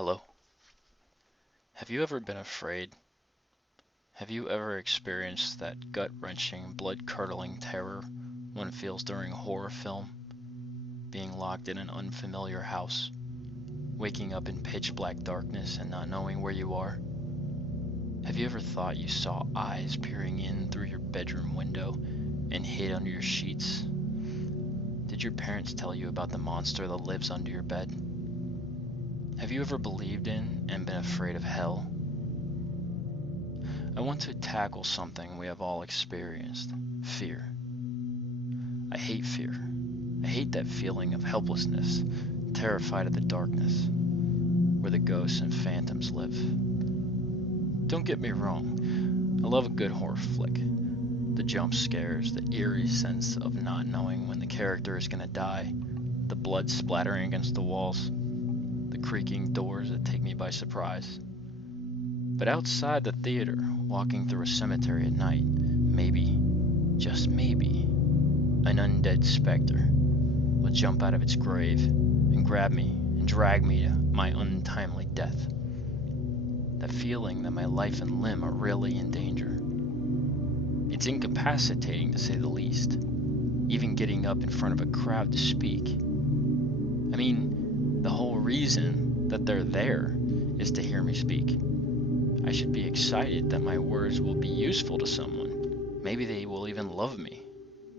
Hello? Have you ever been afraid? Have you ever experienced that gut-wrenching, blood-curdling terror one feels during a horror film? Being locked in an unfamiliar house, waking up in pitch black darkness and not knowing where you are? Have you ever thought you saw eyes peering in through your bedroom window and hid under your sheets? Did your parents tell you about the monster that lives under your bed? Have you ever believed in and been afraid of hell? I want to tackle something we have all experienced: fear. I hate fear. I hate that feeling of helplessness, terrified of the darkness, where the ghosts and phantoms live. Don't get me wrong, I love a good horror flick. The jump scares, the eerie sense of not knowing when the character is gonna die, the blood splattering against the walls, the creaking doors that take me by surprise. But outside the theater, walking through a cemetery at night, maybe, just maybe, an undead specter will jump out of its grave and grab me and drag me to my untimely death. That feeling that my life and limb are really in danger. It's incapacitating to say the least, even getting up in front of a crowd to speak. I mean, the whole reason that they're there is to hear me speak. I should be excited that my words will be useful to someone. Maybe they will even love me.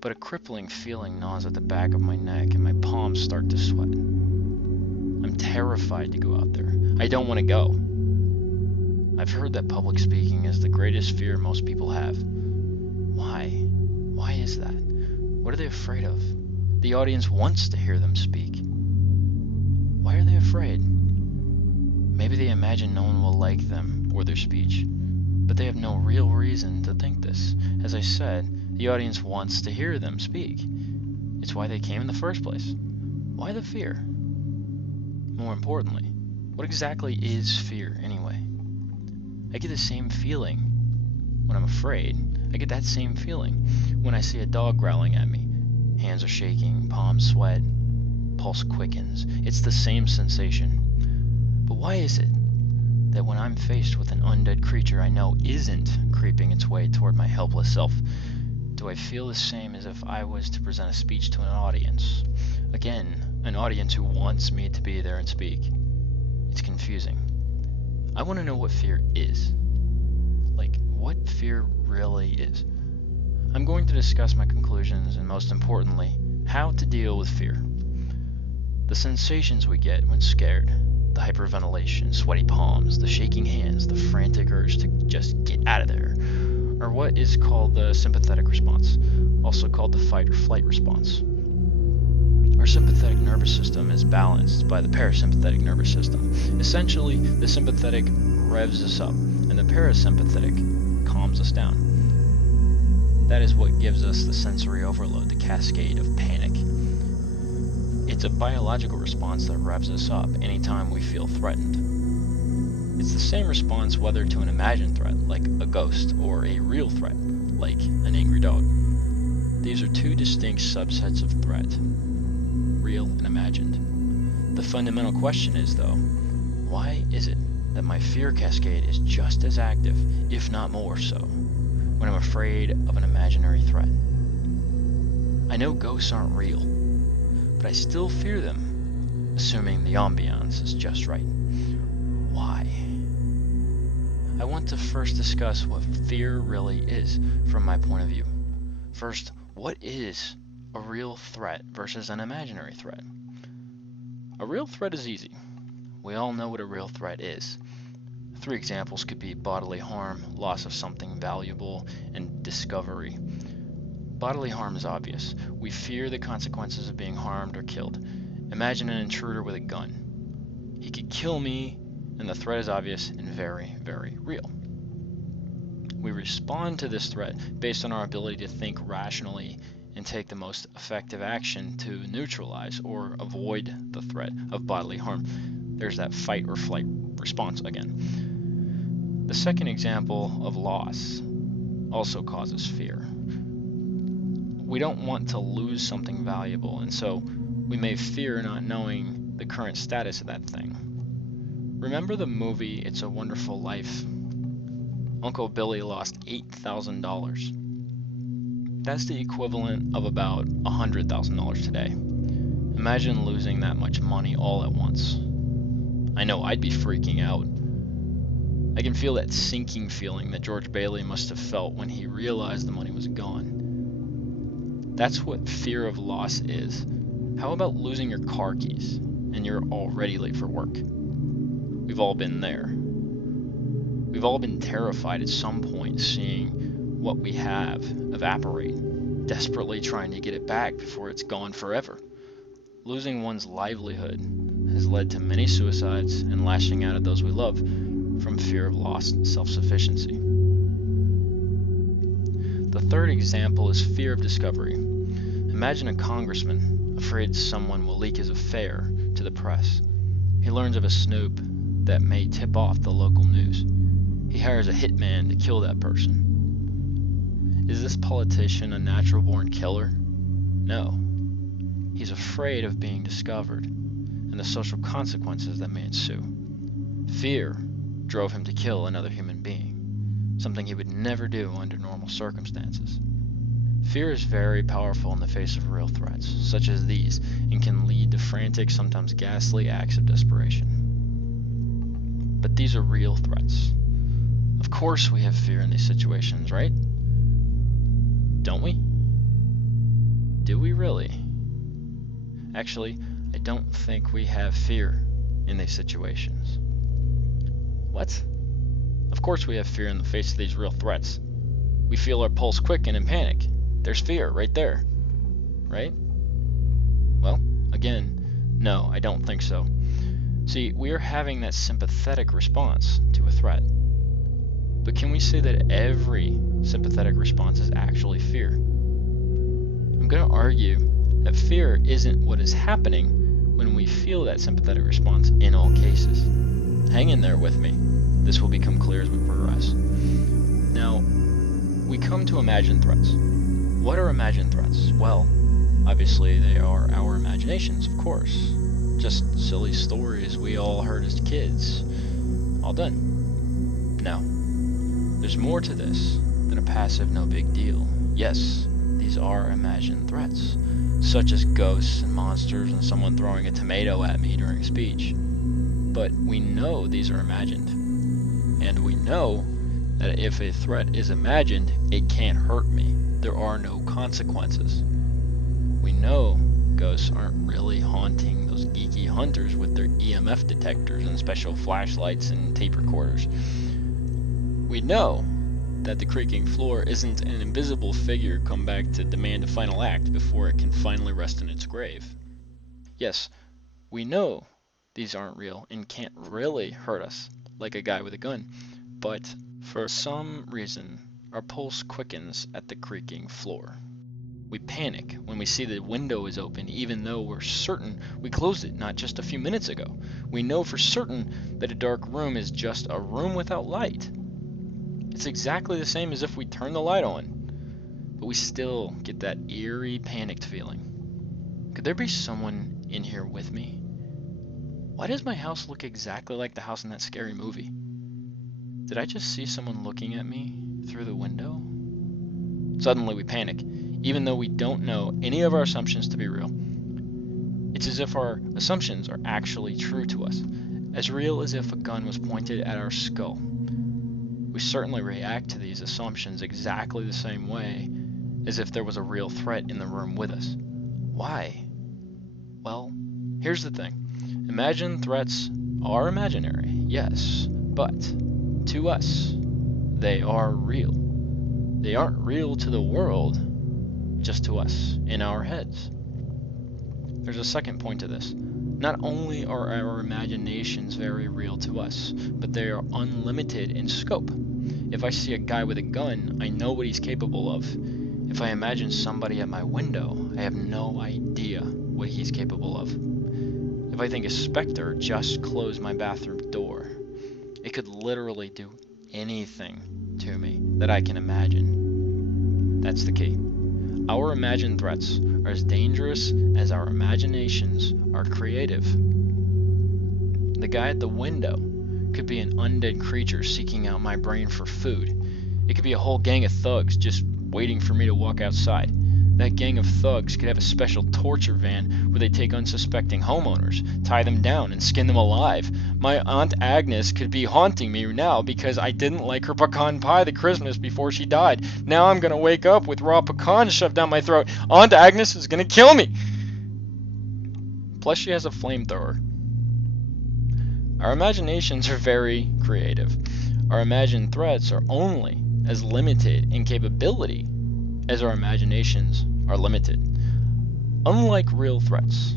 But a crippling feeling gnaws at the back of my neck and my palms start to sweat. I'm terrified to go out there. I don't want to go. I've heard that public speaking is the greatest fear most people have. Why? Why is that? What are they afraid of? The audience wants to hear them speak. Why are they afraid? Maybe they imagine no one will like them or their speech, but they have no real reason to think this. As I said, the audience wants to hear them speak. It's why they came in the first place. Why the fear? More importantly, what exactly is fear anyway? I get the same feeling when I'm afraid. I get that same feeling when I see a dog growling at me. Hands are shaking, palms sweat, pulse quickens. It's the same sensation. But why is it that when I'm faced with an undead creature I know isn't creeping its way toward my helpless self, do I feel the same as if I was to present a speech to an audience? Again, an audience who wants me to be there and speak. It's confusing. I want to know what fear is. Like, what fear really is. I'm going to discuss my conclusions and, most importantly, how to deal with fear. The sensations we get when scared, the hyperventilation, sweaty palms, the shaking hands, the frantic urge to just get out of there, or what is called the sympathetic response, also called the fight or flight response. Our sympathetic nervous system is balanced by the parasympathetic nervous system. Essentially, the sympathetic revs us up, and the parasympathetic calms us down. That is what gives us the sensory overload, the cascade of panic. It's a biological response that revs us up anytime we feel threatened. It's the same response whether to an imagined threat, like a ghost, or a real threat, like an angry dog. These are two distinct subsets of threat, real and imagined. The fundamental question is, though, why is it that my fear cascade is just as active, if not more so, when I'm afraid of an imaginary threat? I know ghosts aren't real, but I still fear them, assuming the ambiance is just right. Why? I want to first discuss what fear really is from my point of view. First, what is a real threat versus an imaginary threat? A real threat is easy. We all know what a real threat is. 3 examples could be bodily harm, loss of something valuable, and discovery. Bodily harm is obvious. We fear the consequences of being harmed or killed. Imagine an intruder with a gun. He could kill me, and the threat is obvious and very, very real. We respond to this threat based on our ability to think rationally and take the most effective action to neutralize or avoid the threat of bodily harm. There's that fight or flight response again. The second example of loss also causes fear. We don't want to lose something valuable, and so we may fear not knowing the current status of that thing. Remember the movie It's a Wonderful Life? Uncle Billy lost $8,000. That's the equivalent of about $100,000 today. Imagine losing that much money all at once. I know I'd be freaking out. I can feel that sinking feeling that George Bailey must have felt when he realized the money was gone. That's what fear of loss is. How about losing your car keys and you're already late for work? We've all been there. We've all been terrified at some point seeing what we have evaporate, desperately trying to get it back before it's gone forever. Losing one's livelihood has led to many suicides and lashing out at those we love from fear of lost self-sufficiency. The third example is fear of discovery. Imagine a congressman afraid someone will leak his affair to the press. He learns of a snoop that may tip off the local news. He hires a hitman to kill that person. Is this politician a natural-born killer? No. He's afraid of being discovered and the social consequences that may ensue. Fear drove him to kill another human being, something he would never do under normal circumstances. Fear is very powerful in the face of real threats, such as these, and can lead to frantic, sometimes ghastly acts of desperation. But these are real threats. Of course we have fear in these situations, right? Don't we? Do we really? Actually, I don't think we have fear in these situations. What? Of course we have fear in the face of these real threats. We feel our pulse quicken and panic. There's fear right there. Right? Well, again, no, I don't think so. See, we are having that sympathetic response to a threat. But can we say that every sympathetic response is actually fear? I'm going to argue that fear isn't what is happening when we feel that sympathetic response in all cases. Hang in there with me. This will become clear as we progress. Now, we come to imagined threats. What are imagined threats? Well, obviously they are our imaginations, of course. Just silly stories we all heard as kids. All done. No. There's more to this than a passive no big deal. Yes, these are imagined threats, such as ghosts and monsters and someone throwing a tomato at me during a speech. But we know these are imagined. And we know that if a threat is imagined, it can't hurt me. There are no consequences. We know ghosts aren't really haunting those geeky hunters with their EMF detectors and special flashlights and tape recorders. We know that the creaking floor isn't an invisible figure come back to demand a final act before it can finally rest in its grave. Yes, we know these aren't real and can't really hurt us, like a guy with a gun, but for some reason, our pulse quickens at the creaking floor. We panic when we see the window is open, even though we're certain we closed it not just a few minutes ago. We know for certain that a dark room is just a room without light. It's exactly the same as if we turn the light on, but we still get that eerie, panicked feeling. Could there be someone in here with me? Why does my house look exactly like the house in that scary movie? Did I just see someone looking at me through the window? Suddenly we panic, even though we don't know any of our assumptions to be real. It's as if our assumptions are actually true to us, as real as if a gun was pointed at our skull. We certainly react to these assumptions exactly the same way as if there was a real threat in the room with us. Why? Well, here's the thing. Imagined threats are imaginary, yes, but to us, they are real. They aren't real to the world, just to us, in our heads. There's a second point to this. Not only are our imaginations very real to us, but they are unlimited in scope. If I see a guy with a gun, I know what he's capable of. If I imagine somebody at my window, I have no idea what he's capable of. If I think a specter just closed my bathroom door, it could literally do anything to me that I can imagine. That's the key. Our imagined threats are as dangerous as our imaginations are creative. The guy at the window could be an undead creature seeking out my brain for food. It could be a whole gang of thugs just waiting for me to walk outside. That gang of thugs could have a special torture van where they take unsuspecting homeowners, tie them down, and skin them alive. My Aunt Agnes could be haunting me now because I didn't like her pecan pie the Christmas before she died. Now I'm gonna wake up with raw pecans shoved down my throat. Aunt Agnes is gonna kill me! Plus she has a flamethrower. Our imaginations are very creative. Our imagined threats are only as limited in capability as our imaginations are limited. Unlike real threats,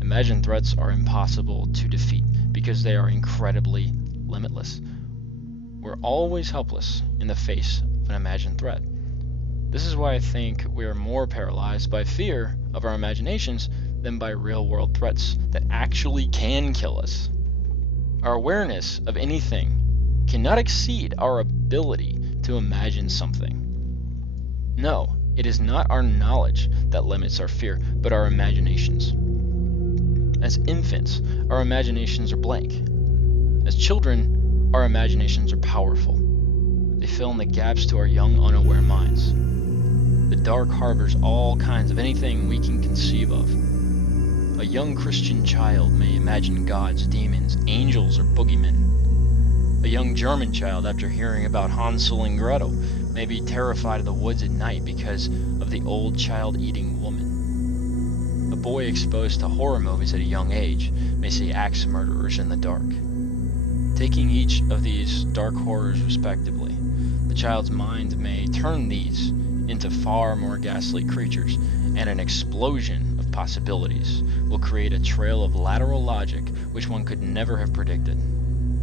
imagined threats are impossible to defeat because they are incredibly limitless. We're always helpless in the face of an imagined threat. This is why I think we are more paralyzed by fear of our imaginations than by real-world threats that actually can kill us. Our awareness of anything cannot exceed our ability to imagine something. No, it is not our knowledge that limits our fear, but our imaginations. As infants, our imaginations are blank. As children, our imaginations are powerful. They fill in the gaps to our young, unaware minds. The dark harbors all kinds of anything we can conceive of. A young Christian child may imagine gods, demons, angels, or boogeymen. A young German child, after hearing about Hansel and Gretel, may be terrified of the woods at night because of the old child-eating woman. A boy exposed to horror movies at a young age may see axe murderers in the dark. Taking each of these dark horrors respectively, the child's mind may turn these into far more ghastly creatures, and an explosion of possibilities will create a trail of lateral logic which one could never have predicted.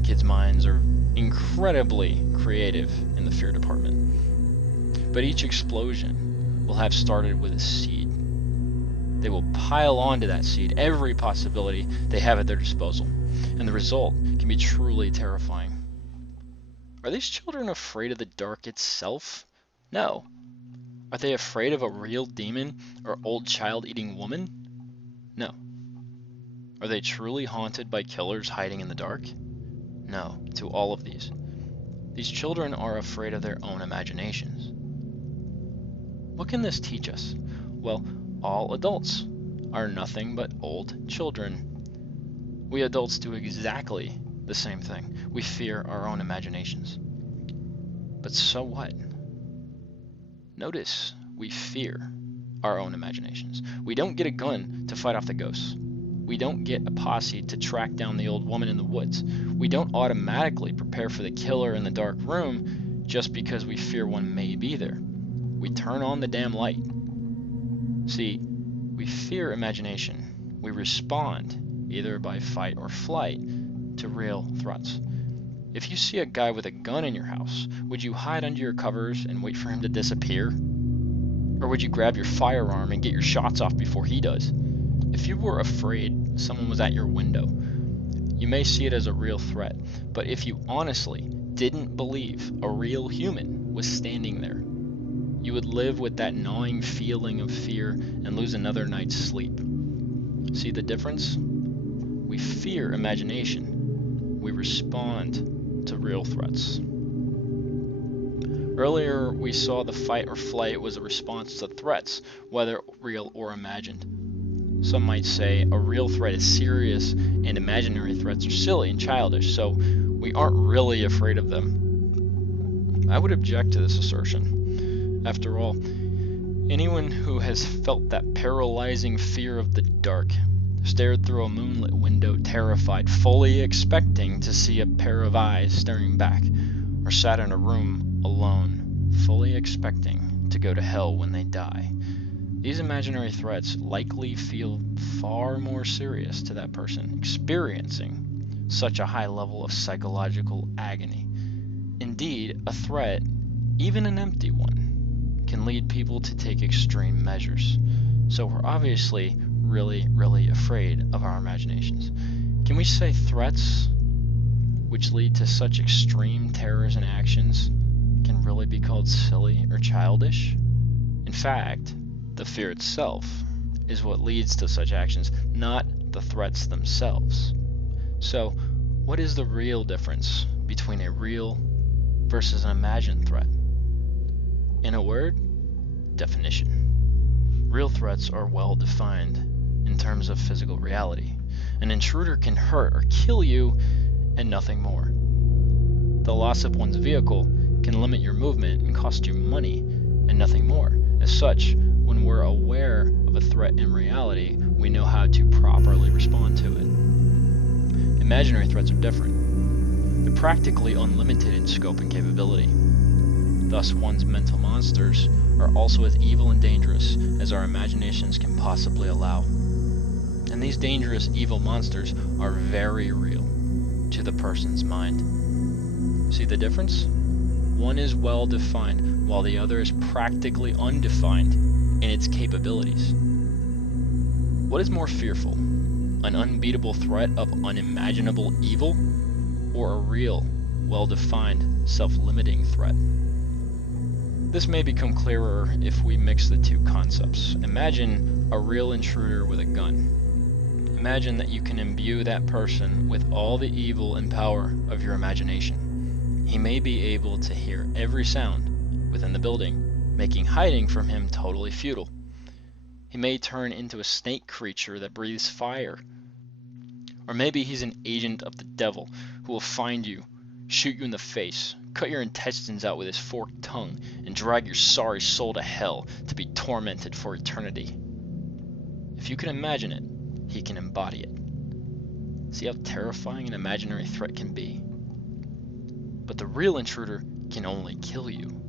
Kids' minds are incredibly creative in the fear department. But each explosion will have started with a seed. They will pile onto that seed every possibility they have at their disposal, and the result can be truly terrifying. Are these children afraid of the dark itself? No. Are they afraid of a real demon or old child-eating woman? No. Are they truly haunted by killers hiding in the dark? No, to all of these. These children are afraid of their own imaginations. What can this teach us? Well, all adults are nothing but old children. We adults do exactly the same thing. We fear our own imaginations. But so what? Notice we fear our own imaginations. We don't get a gun to fight off the ghosts. We don't get a posse to track down the old woman in the woods. We don't automatically prepare for the killer in the dark room just because we fear one may be there. We turn on the damn light. See, we fear imagination. We respond, either by fight or flight, to real threats. If you see a guy with a gun in your house, would you hide under your covers and wait for him to disappear? Or would you grab your firearm and get your shots off before he does? If you were afraid someone was at your window, you may see it as a real threat, but if you honestly didn't believe a real human was standing there, you would live with that gnawing feeling of fear and lose another night's sleep. See the difference? We fear imagination. We respond to real threats. Earlier, we saw the fight or flight was a response to threats, whether real or imagined. Some might say a real threat is serious and imaginary threats are silly and childish, so we aren't really afraid of them. I would object to this assertion. After all, anyone who has felt that paralyzing fear of the dark, stared through a moonlit window terrified, fully expecting to see a pair of eyes staring back, or sat in a room alone, fully expecting to go to hell when they die, these imaginary threats likely feel far more serious to that person experiencing such a high level of psychological agony. Indeed, a threat, even an empty one, can lead people to take extreme measures. So we're obviously really afraid of our imaginations. Can we say threats which lead to such extreme terrors and actions can really be called silly or childish? In fact, the fear itself is what leads to such actions, not the threats themselves. So, What is the real difference between a real versus an imagined threat? In a word, definition. Real threats are well defined in terms of physical reality. An intruder can hurt or kill you and nothing more. The loss of one's vehicle can limit your movement and cost you money and nothing more. As such, when we're aware of a threat in reality, we know how to properly respond to it. Imaginary threats are different. They're practically unlimited in scope and capability. Thus, one's mental monsters are also as evil and dangerous as our imaginations can possibly allow. And these dangerous, evil monsters are very real to the person's mind. See the difference? One is well defined, while the other is practically undefined in its capabilities. What is more fearful? An unbeatable threat of unimaginable evil, or a real, well-defined, self-limiting threat? This may become clearer if we mix the two concepts. Imagine a real intruder with a gun. Imagine that you can imbue that person with all the evil and power of your imagination. He may be able to hear every sound within the building, making hiding from him totally futile. He may turn into a snake creature that breathes fire. Or maybe he's an agent of the devil who will find you, shoot you in the face, cut your intestines out with his forked tongue, and drag your sorry soul to hell to be tormented for eternity. If you can imagine it, he can embody it. See how terrifying an imaginary threat can be? But the real intruder can only kill you.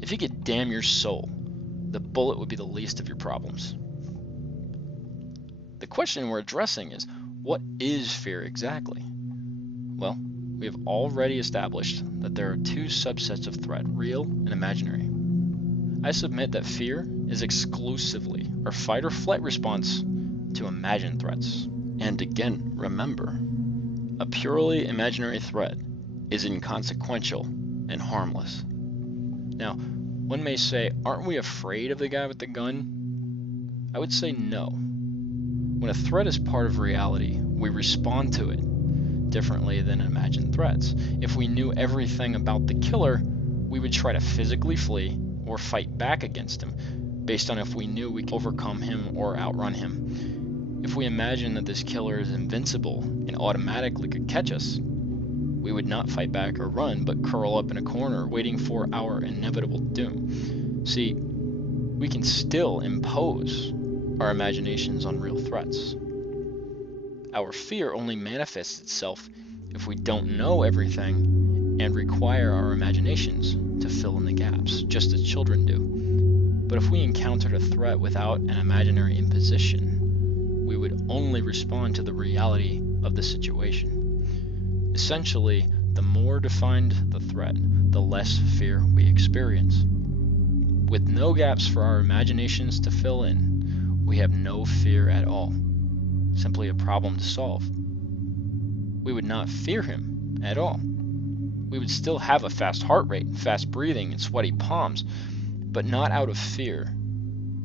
If he could damn your soul, the bullet would be the least of your problems. The question we're addressing is, what is fear exactly? Well, we have already established that there are two subsets of threat, real and imaginary. I submit that fear is exclusively our fight or flight response to imagined threats. And again, remember, a purely imaginary threat is inconsequential and harmless. Now, one may say, aren't we afraid of the guy with the gun? I would say no. When a threat is part of reality, we respond to it differently than imagined threats. If we knew everything about the killer, we would try to physically flee or fight back against him, based on if we knew we could overcome him or outrun him. If we imagine that this killer is invincible and automatically could catch us, we would not fight back or run, but curl up in a corner waiting for our inevitable doom. See, we can still impose our imaginations on real threats. Our fear only manifests itself if we don't know everything and require our imaginations to fill in the gaps, just as children do. But if we encountered a threat without an imaginary imposition, we would only respond to the reality of the situation. Essentially, the more defined the threat, the less fear we experience. With no gaps for our imaginations to fill in, we have no fear at all. Simply a problem to solve. We would not fear him at all. We would still have a fast heart rate, fast breathing, and sweaty palms, but not out of fear.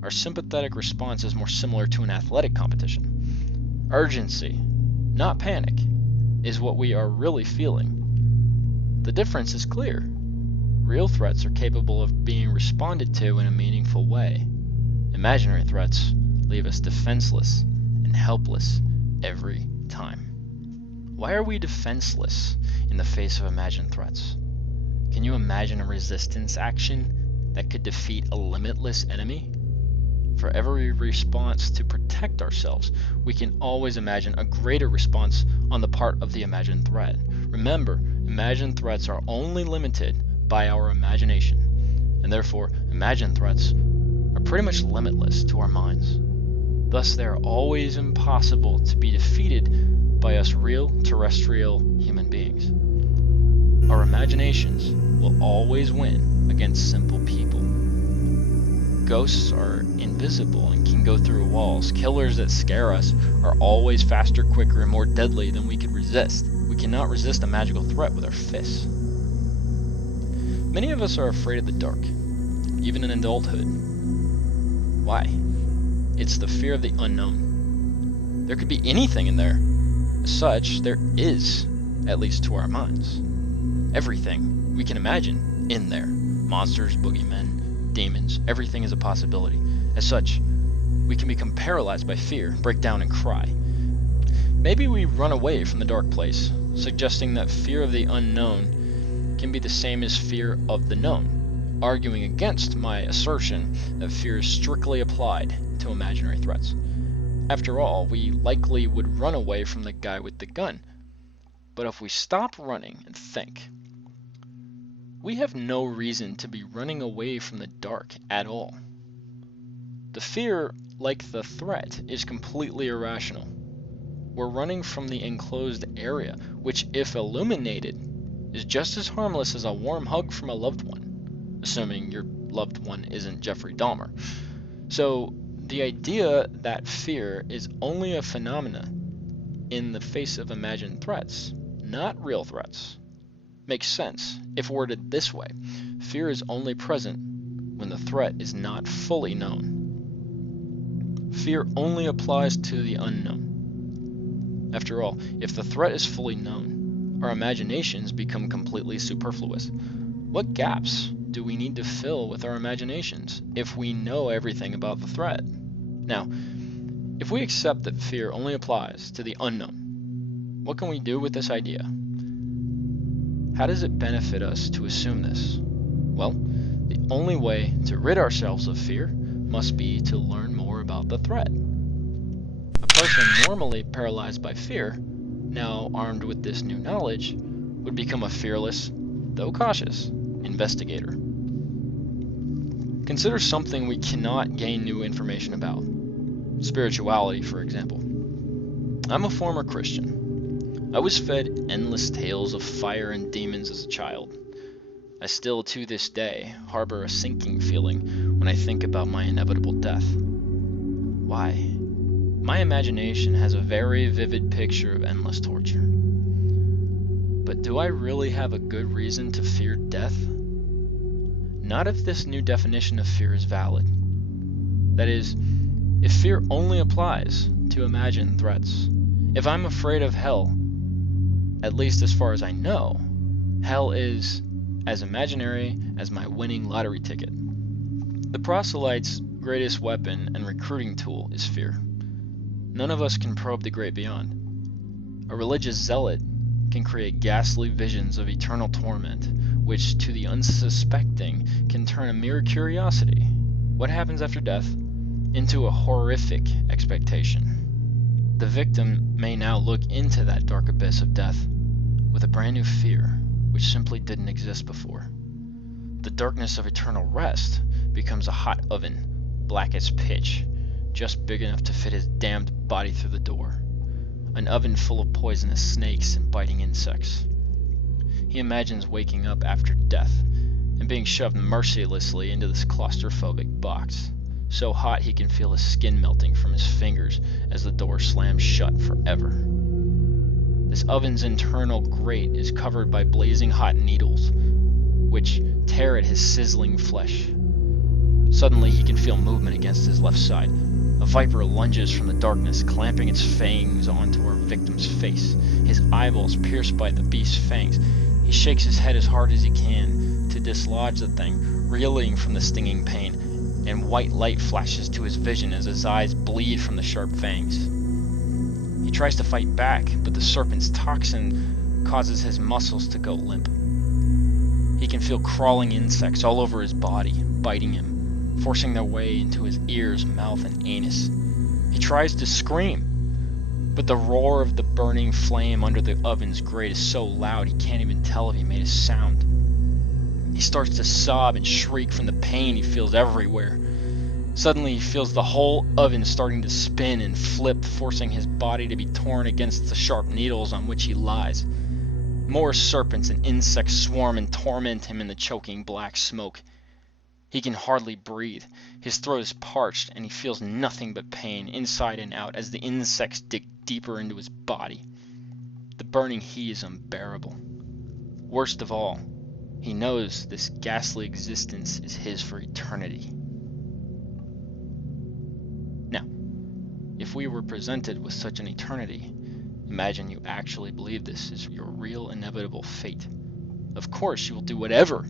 Our sympathetic response is more similar to an athletic competition. Urgency, not panic, is what we are really feeling. The difference is clear. Real threats are capable of being responded to in a meaningful way. Imaginary threats leave us defenseless and helpless every time. Why are we defenseless in the face of imagined threats? Can you imagine a resistance action that could defeat a limitless enemy? For every response to protect ourselves, we can always imagine a greater response on the part of the imagined threat. Remember, imagined threats are only limited by our imagination, and therefore imagined threats are pretty much limitless to our minds. Thus, they are always impossible to be defeated by us real terrestrial human beings. Our imaginations will always win against simple people. Ghosts are invisible and can go through walls. Killers that scare us are always faster, quicker, and more deadly than we could resist. We cannot resist a magical threat with our fists. Many of us are afraid of the dark, even in adulthood. Why? It's the fear of the unknown. There could be anything in there. As such, there is at least to our minds. Everything we can imagine in there. Monsters, boogeymen, demons, everything is a possibility. As such, we can become paralyzed by fear, break down and cry. Maybe we run away from the dark place, suggesting that fear of the unknown can be the same as fear of the known, arguing against my assertion that fear is strictly applied to imaginary threats. After all, we likely would run away from the guy with the gun. But if we stop running and think, we have no reason to be running away from the dark at all. The fear, like the threat, is completely irrational. We're running from the enclosed area, which, if illuminated, is just as harmless as a warm hug from a loved one, assuming your loved one isn't Jeffrey Dahmer. So, the idea that fear is only a phenomena in the face of imagined threats, not real threats, makes sense if worded this way. Fear is only present when the threat is not fully known. Fear only applies to the unknown. After all, if the threat is fully known, our imaginations become completely superfluous. What gaps do we need to fill with our imaginations if we know everything about the threat? Now, if we accept that fear only applies to the unknown, what can we do with this idea? How does it benefit us to assume this? Well, the only way to rid ourselves of fear must be to learn more about the threat. A person normally paralyzed by fear, now armed with this new knowledge, would become a fearless, though cautious, investigator. Consider something we cannot gain new information about. Spirituality, for example. I'm a former Christian. I was fed endless tales of fire and demons as a child. I still, to this day, harbor a sinking feeling when I think about my inevitable death. Why? My imagination has a very vivid picture of endless torture. But do I really have a good reason to fear death? Not if this new definition of fear is valid. That is, if fear only applies to imagined threats. If I'm afraid of hell, at least as far as I know, hell is as imaginary as my winning lottery ticket. The proselyte's greatest weapon and recruiting tool is fear. None of us can probe the great beyond. A religious zealot can create ghastly visions of eternal torment, which to the unsuspecting can turn a mere curiosity, what happens after death, into a horrific expectation. The victim may now look into that dark abyss of death with a brand new fear which simply didn't exist before. The darkness of eternal rest becomes a hot oven, black as pitch, just big enough to fit his damned body through the door. An oven full of poisonous snakes and biting insects. He imagines waking up after death and being shoved mercilessly into this claustrophobic box, so hot he can feel his skin melting from his fingers as the door slams shut forever. This oven's internal grate is covered by blazing hot needles, which tear at his sizzling flesh. Suddenly he can feel movement against his left side. A viper lunges from the darkness, clamping its fangs onto our victim's face, his eyeballs pierced by the beast's fangs. He shakes his head as hard as he can to dislodge the thing, reeling from the stinging pain, and white light flashes to his vision as his eyes bleed from the sharp fangs. He tries to fight back, but the serpent's toxin causes his muscles to go limp. He can feel crawling insects all over his body, biting him, forcing their way into his ears, mouth, and anus. He tries to scream, but the roar of the burning flame under the oven's grate is so loud he can't even tell if he made a sound. He starts to sob and shriek from the pain he feels everywhere. Suddenly he feels the whole oven starting to spin and flip, forcing his body to be torn against the sharp needles on which he lies. More serpents and insects swarm and torment him in the choking black smoke. He can hardly breathe. His throat is parched and he feels nothing but pain inside and out as the insects dig deeper into his body. The burning heat is unbearable. Worst of all, he knows this ghastly existence is his for eternity. Now, if we were presented with such an eternity, Imagine you actually believe this is your real inevitable fate. Of course, you will do whatever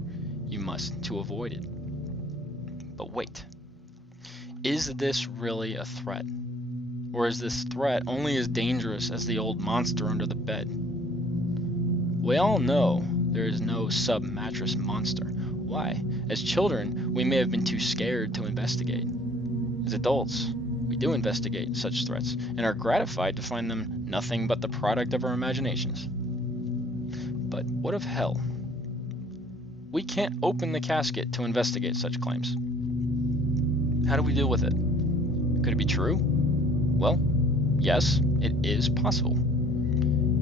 you must to avoid it. But wait, is this really a threat? Or is this threat only as dangerous as the old monster under the bed? We all know there is no sub-mattress monster. Why? As children, we may have been too scared to investigate. As adults, we do investigate such threats and are gratified to find them nothing but the product of our imaginations. But what of hell? We can't open the casket to investigate such claims. How do we deal with it? Could it be true? Well, yes, it is possible.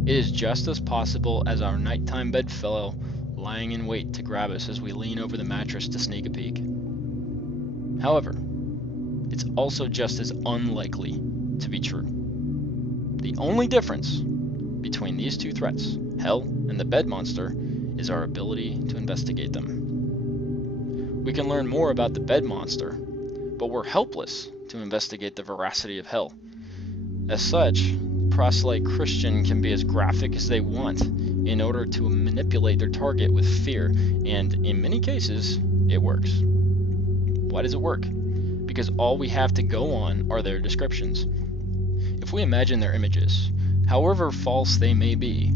It is just as possible as our nighttime bedfellow lying in wait to grab us as we lean over the mattress to sneak a peek. However, it's also just as unlikely to be true. The only difference between these two threats, hell and the bed monster, is our ability to investigate them. We can learn more about the bed monster, but we're helpless to investigate the veracity of hell. As such, the proselyte Christian can be as graphic as they want in order to manipulate their target with fear, and in many cases, it works. Why does it work? Because all we have to go on are their descriptions. If we imagine their images, however false they may be,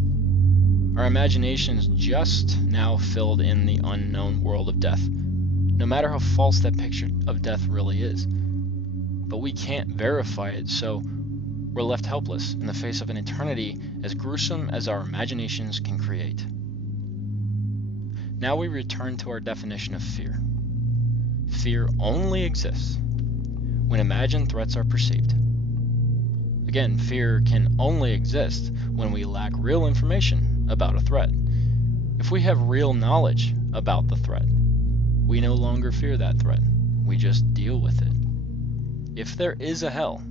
our imaginations just now filled in the unknown world of death, no matter how false that picture of death really is. But we can't verify it, so we're left helpless in the face of an eternity as gruesome as our imaginations can create. Now we return to our definition of fear. Fear only exists when imagined threats are perceived. Again, fear can only exist when we lack real information about a threat. If we have real knowledge about the threat, we no longer fear that threat. We just deal with it. If there is a hell,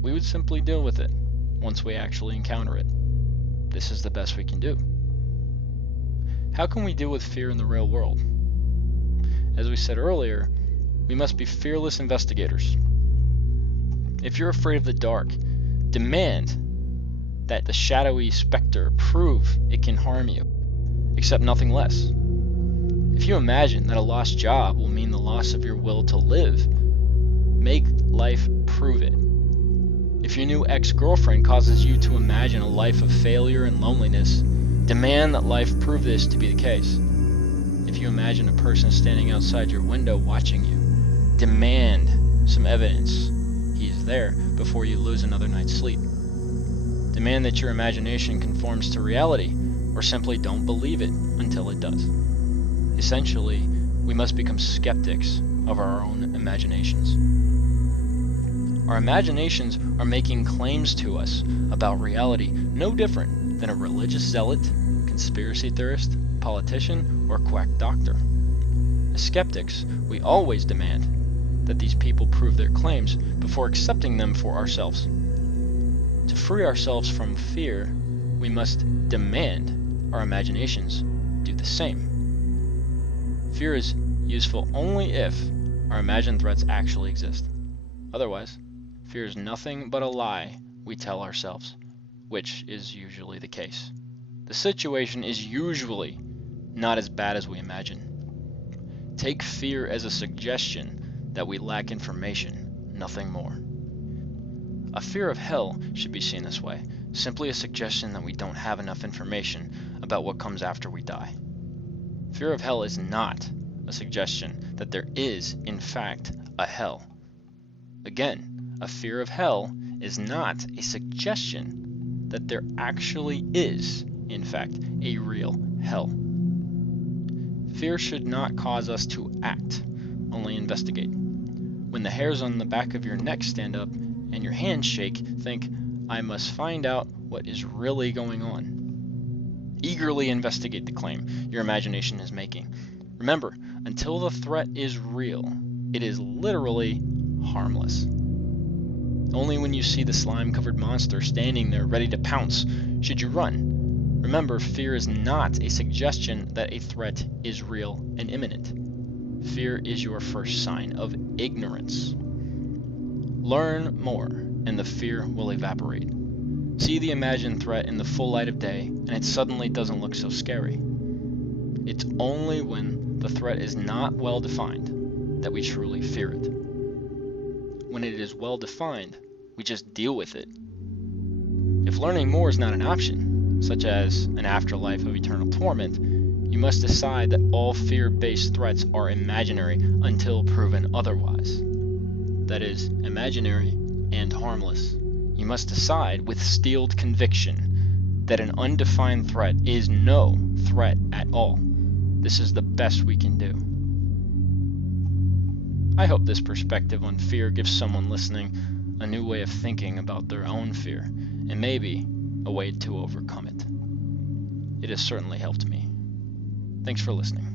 we would simply deal with it once we actually encounter it. This is the best we can do. How can we deal with fear in the real world? As we said earlier, we must be fearless investigators. If you're afraid of the dark, demand that the shadowy specter prove it can harm you, accept nothing less. If you imagine that a lost job will mean the loss of your will to live, make life prove it. If your new ex-girlfriend causes you to imagine a life of failure and loneliness, demand that life prove this to be the case. If you imagine a person standing outside your window watching you, demand some evidence he is there before you lose another night's sleep. Demand that your imagination conforms to reality, or simply don't believe it until it does. Essentially, we must become skeptics of our own imaginations. Our imaginations are making claims to us about reality no different than a religious zealot, conspiracy theorist, politician, or quack doctor. As skeptics, we always demand that these people prove their claims before accepting them for ourselves. To free ourselves from fear, we must demand our imaginations do the same. Fear is useful only if our imagined threats actually exist. Otherwise, fear is nothing but a lie we tell ourselves, which is usually the case. The situation is usually not as bad as we imagine. Take fear as a suggestion that we lack information, nothing more. A fear of hell should be seen this way, simply a suggestion that we don't have enough information about what comes after we die. Fear of hell is not a suggestion that there is, in fact, a hell. Again, a fear of hell is not a suggestion that there actually is, in fact, a real hell. Fear should not cause us to act, only investigate. When the hairs on the back of your neck stand up and your hands shake, think, I must find out what is really going on. Eagerly investigate the claim your imagination is making. Remember, until the threat is real, it is literally harmless. Only when you see the slime-covered monster standing there ready to pounce should you run. Remember, fear is not a suggestion that a threat is real and imminent. Fear is your first sign of ignorance. Learn more, and the fear will evaporate. See the imagined threat in the full light of day, and it suddenly doesn't look so scary. It's only when the threat is not well defined that we truly fear it. When it is well defined, we just deal with it. If learning more is not an option, such as an afterlife of eternal torment, you must decide that all fear-based threats are imaginary until proven otherwise. That is, imaginary and harmless. You must decide with steeled conviction that an undefined threat is no threat at all. This is the best we can do. I hope this perspective on fear gives someone listening a new way of thinking about their own fear, and maybe a way to overcome it. It has certainly helped me. Thanks for listening.